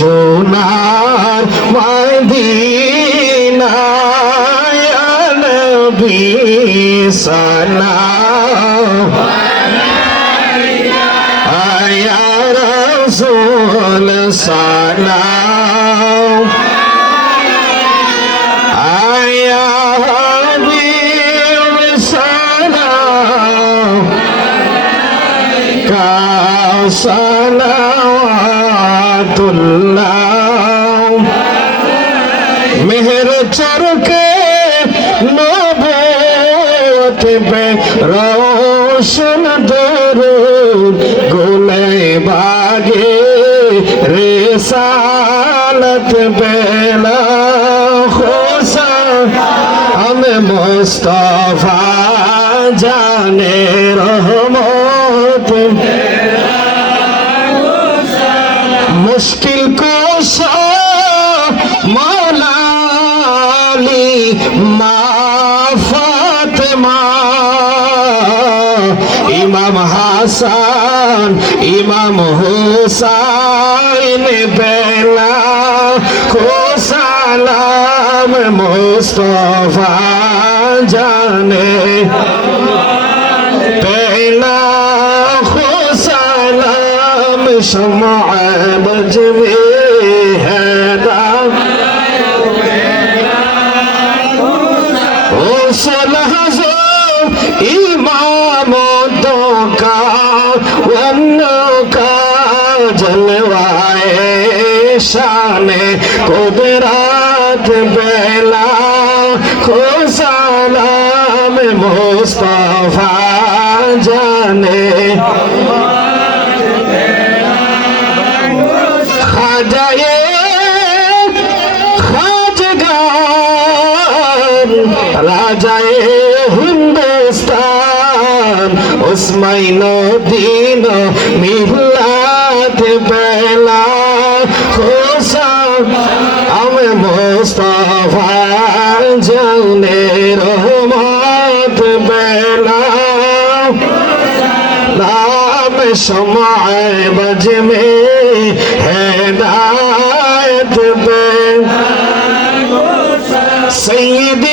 সোনার মদিনা ইয়া নবী সালাম ইয়া রাসূল সালাম ইয়া হাবিব সালাম কা সালাওয়াতুল্লাহ মেহের চরকে নবুয়ত বে রওশন দরুদ গুলে বাগে রিসালত বেলা খুশা हम मुस्तफा जाने रहमत मुश्किल कुशा मौला अली मा फातिमा इमाम हसन इमाम हुसैन बेला सलाम मुस्तफा जाने बेला सलाम शम्अ बजवे हैदर ओ सलहज़ो इमाम दो का वन्नो का जलवाए शाने कुदरत बेला खो सलाम मुस्तफा जाने खाजाए खाजगार राजाए हिंदुस्तान उस्माइनो दीनो मिलाद बेला हम मुस्तफा जाने रहमत बेला नाम शम्अ बज में हिदायत बे सैयद